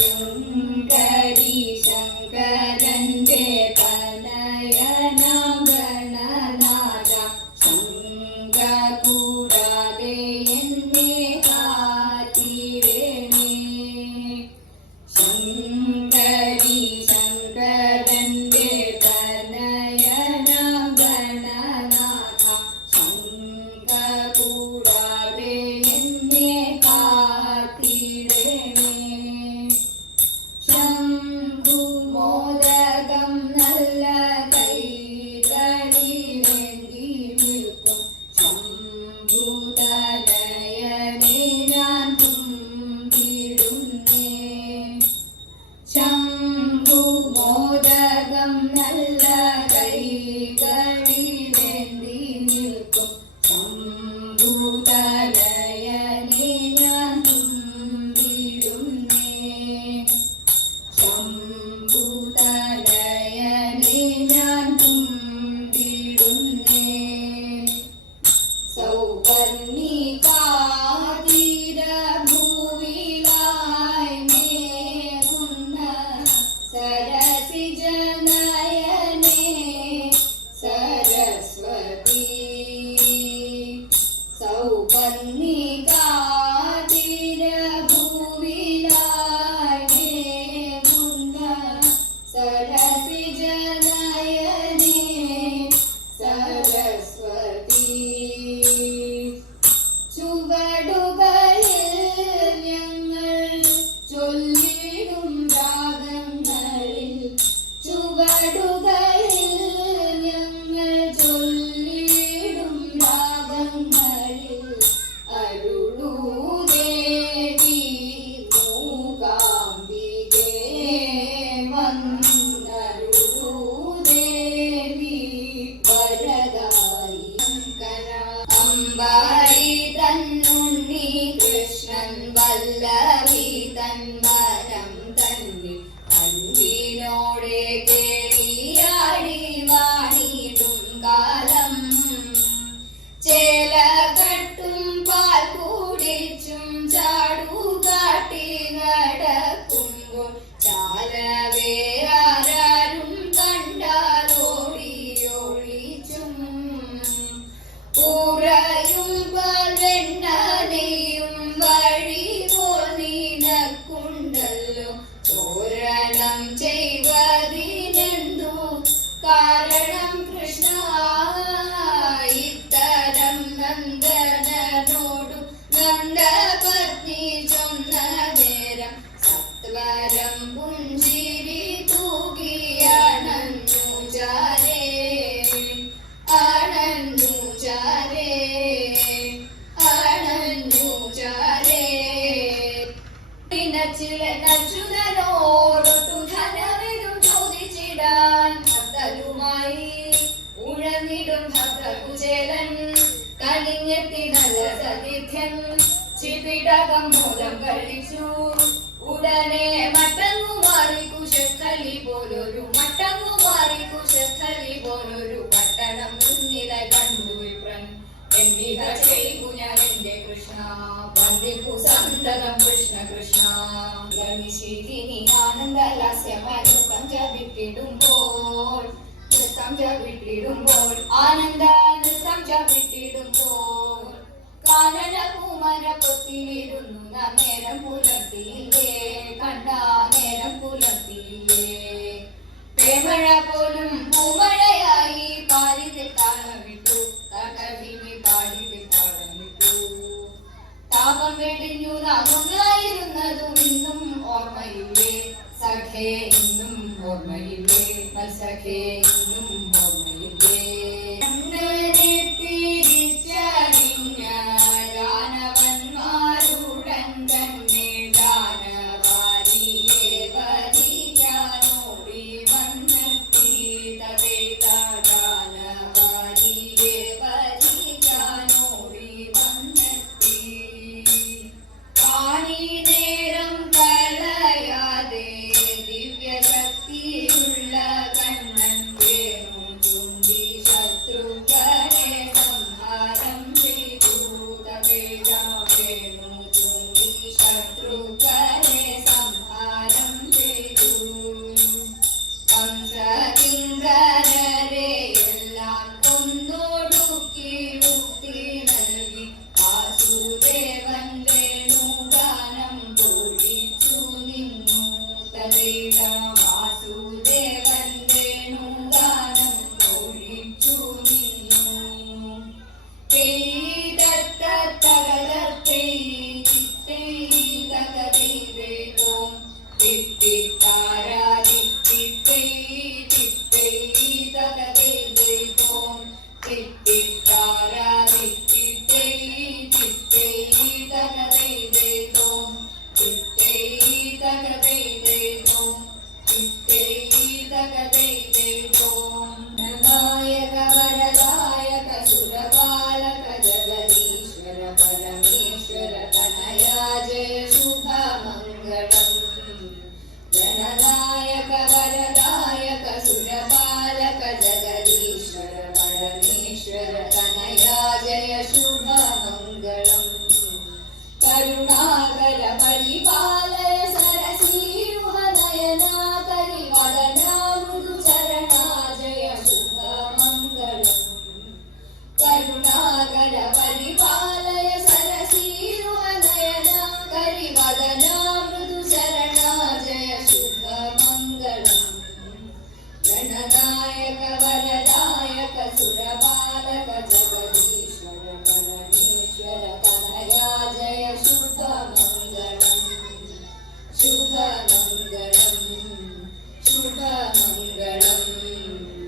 想该你想该 Bye. കാരണം കൃഷ്ണ ഇത്തരം നന്ദനോടു നന്ദപത്നി ചൊന്ന നേരം സത്വരം പുഞ്ചിരി തൂകിയാണഞ്ഞു ചാരേ ആണഞ്ഞു ചാരേ ചില നച്ചുതനോടൊട്ടു ഉഴന്നിടും ഭക്തകുചേലൻ കലിഞ്ഞെത്തി നല്ല സതിഥ്യൻ ചിപിടകം മൂലം കഴിച്ചു ഉടനെ മട്ടങ്ങുമാറി കുശസ്ഥലി പോലൊരു മട്ടങ്ങുമാറി കുശസ്ഥലി പോലൊരു പട്ടണം ചവിട്ടിടുമ്പോൾ ആനന്ദ നൃത്തം ചവിട്ടിടുമ്പോൾ കാനന കുമര പൊത്തിലിരുന്നു നേരം പുലർത്തിയില്ലേ? കണ്ട നേരം പുലർത്തിയില്ലേ? പേമഴ പോലും പൂമഴയായി പാരിതിൽ താളമിട്ടു. തകതിമി പാടിതിൽ താളമിട്ടു. താപം വെടിഞ്ഞു നമുന്നായിരുന്നതും ഇന്നും ഓർമ്മയില്ലേ? സഖേ ഇന്നും ഓർമ്മയില്ലേ? സഖേ ഇന്നും ഓർമ്മയില്ലേ? కరుణాగర పరిపాలయ సరసీరుహనయన కరివదన